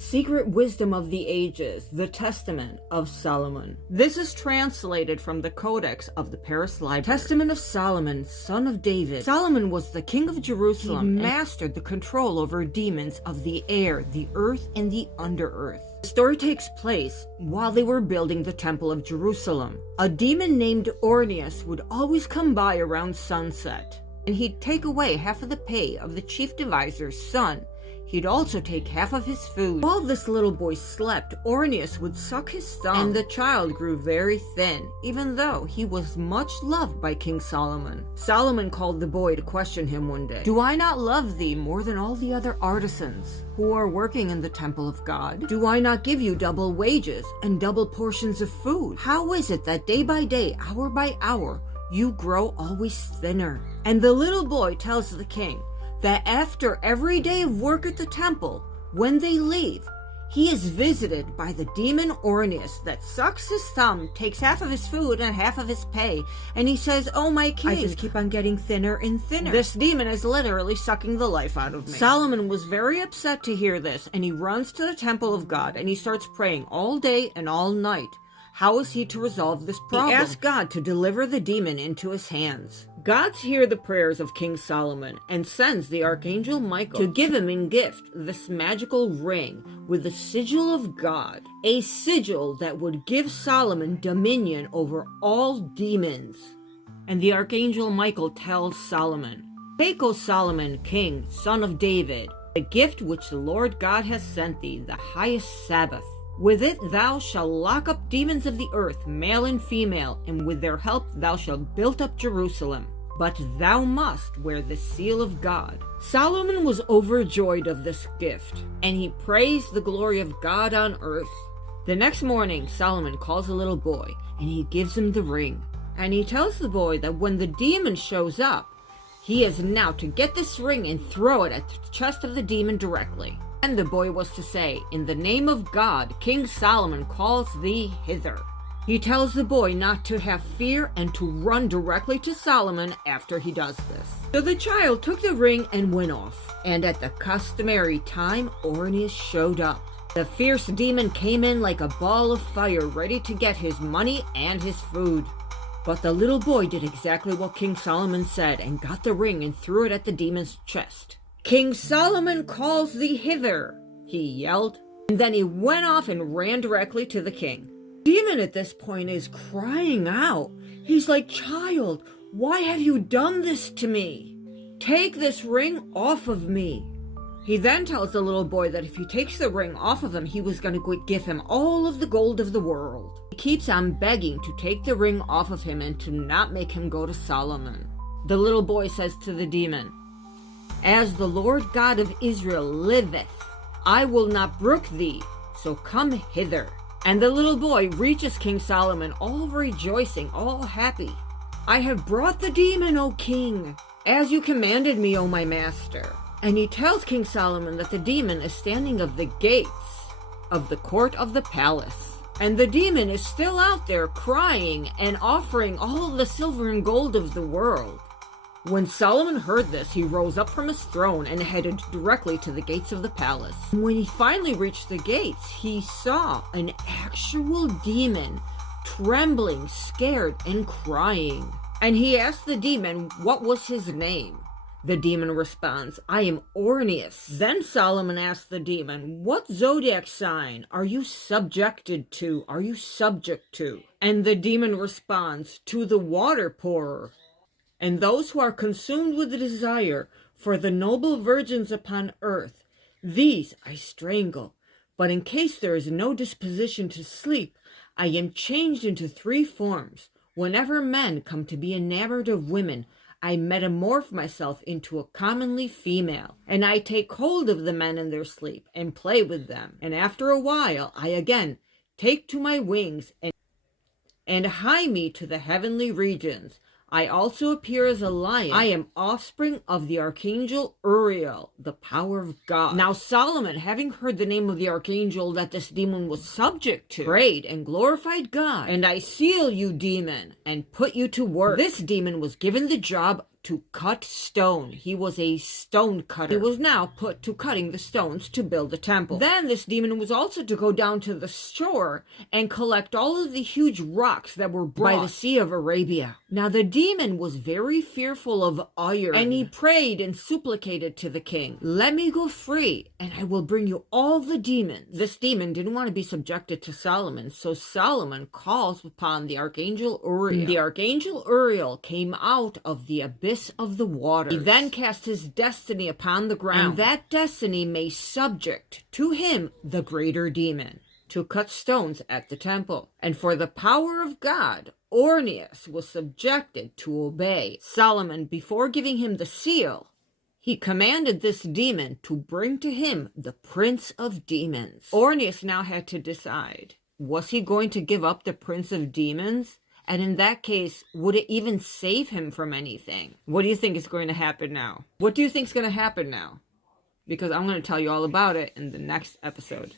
Secret Wisdom of the Ages, the Testament of Solomon. This is translated from the Codex of the Paris Library. Testament of Solomon, son of David. Solomon was the king of Jerusalem. He mastered the control over demons of the air, the earth, and the under-earth. The story takes place while they were building the Temple of Jerusalem. A demon named Ornius would always come by around sunset, and he'd take away half of the pay of the chief deviser's son. He'd also take half of his food. While this little boy slept, Ornius would suck his thumb, and the child grew very thin, even though he was much loved by King Solomon. Solomon called the boy to question him one day. "Do I not love thee more than all the other artisans who are working in the temple of God? Do I not give you double wages and double portions of food? How is it that day by day, hour by hour, you grow always thinner?" And the little boy tells the king that after every day of work at the temple, when they leave, he is visited by the demon Ornius that sucks his thumb, takes half of his food and half of his pay, and he says, "Oh my king, I just keep on getting thinner and thinner. This demon is literally sucking the life out of me." Solomon was very upset to hear this, and he runs to the temple of God and he starts praying all day and all night. How is he to resolve this problem? He asks God to deliver the demon into his hands. God hears the prayers of King Solomon and sends the Archangel Michael to give him in gift this magical ring with the sigil of God, a sigil that would give Solomon dominion over all demons. And the Archangel Michael tells Solomon, "Take, O Solomon, king, son of David, the gift which the Lord God has sent thee, the highest Sabbath. With it thou shalt lock up demons of the earth, male and female, and with their help thou shalt build up Jerusalem. But thou must wear the seal of God." Solomon was overjoyed of this gift, and he praised the glory of God on earth. The next morning, Solomon calls a little boy, and he gives him the ring. And he tells the boy that when the demon shows up, he is now to get this ring and throw it at the chest of the demon directly. And the boy was to say, "In the name of God, King Solomon calls thee hither." He tells the boy not to have fear and to run directly to Solomon after he does this. So the child took the ring and went off. And at the customary time, Ornius showed up. The fierce demon came in like a ball of fire, ready to get his money and his food. But the little boy did exactly what King Solomon said and got the ring and threw it at the demon's chest. "King Solomon calls thee hither," he yelled, and then he went off and ran directly to the king. The demon at this point is crying out. He's like, "Child, why have you done this to me? Take this ring off of me." He then tells the little boy that if he takes the ring off of him, he was going to give him all of the gold of the world. He keeps on begging to take the ring off of him and to not make him go to Solomon. The little boy says to the demon, "As the Lord God of Israel liveth, I will not brook thee, so come hither." And the little boy reaches King Solomon, all rejoicing, all happy. "I have brought the demon, O king, as you commanded me, O my master." And he tells King Solomon that the demon is standing of the gates of the court of the palace. And the demon is still out there crying and offering all the silver and gold of the world. When Solomon heard this, he rose up from his throne and headed directly to the gates of the palace. When he finally reached the gates, he saw an actual demon, trembling, scared, and crying. And he asked the demon what was his name. The demon responds, "I am Ornius." Then Solomon asked the demon, "What zodiac sign are you subjected to? Are you subject to?" And the demon responds, "To the water pourer. And those who are consumed with the desire for the noble virgins upon earth, these I strangle. But in case there is no disposition to sleep, I am changed into 3 forms. Whenever men come to be enamored of women, I metamorph myself into a commonly female, and I take hold of the men in their sleep and play with them. And after a while, I again take to my wings and hie me to the heavenly regions. I also appear as a lion. I am offspring of the Archangel Uriel, the power of God." Now Solomon, having heard the name of the Archangel that this demon was subject to, prayed and glorified God. "And I seal you, demon, and put you to work." This demon was given the job to cut stone. He was a stone cutter. He was now put to cutting the stones to build the temple. Then this demon was also to go down to the shore and collect all of the huge rocks that were brought by the Sea of Arabia. Now the demon was very fearful of iron, and he prayed and supplicated to the king, "Let me go free, and I will bring you all the demons." This demon didn't want to be subjected to Solomon, so Solomon calls upon the archangel Uriel. The archangel Uriel came out of the abyss of the water. He then cast his destiny upon the ground, and that destiny made subject to him the greater demon to cut stones at the temple. And for the power of God, Ornius was subjected to obey Solomon. Before giving him the seal, he commanded this demon to bring to him the prince of demons. Ornius now had to decide, was he going to give up the prince of demons? And in that case, would it even save him from anything? What do you think is going to happen now? What do you think is going to happen now? Because I'm going to tell you all about it in the next episode.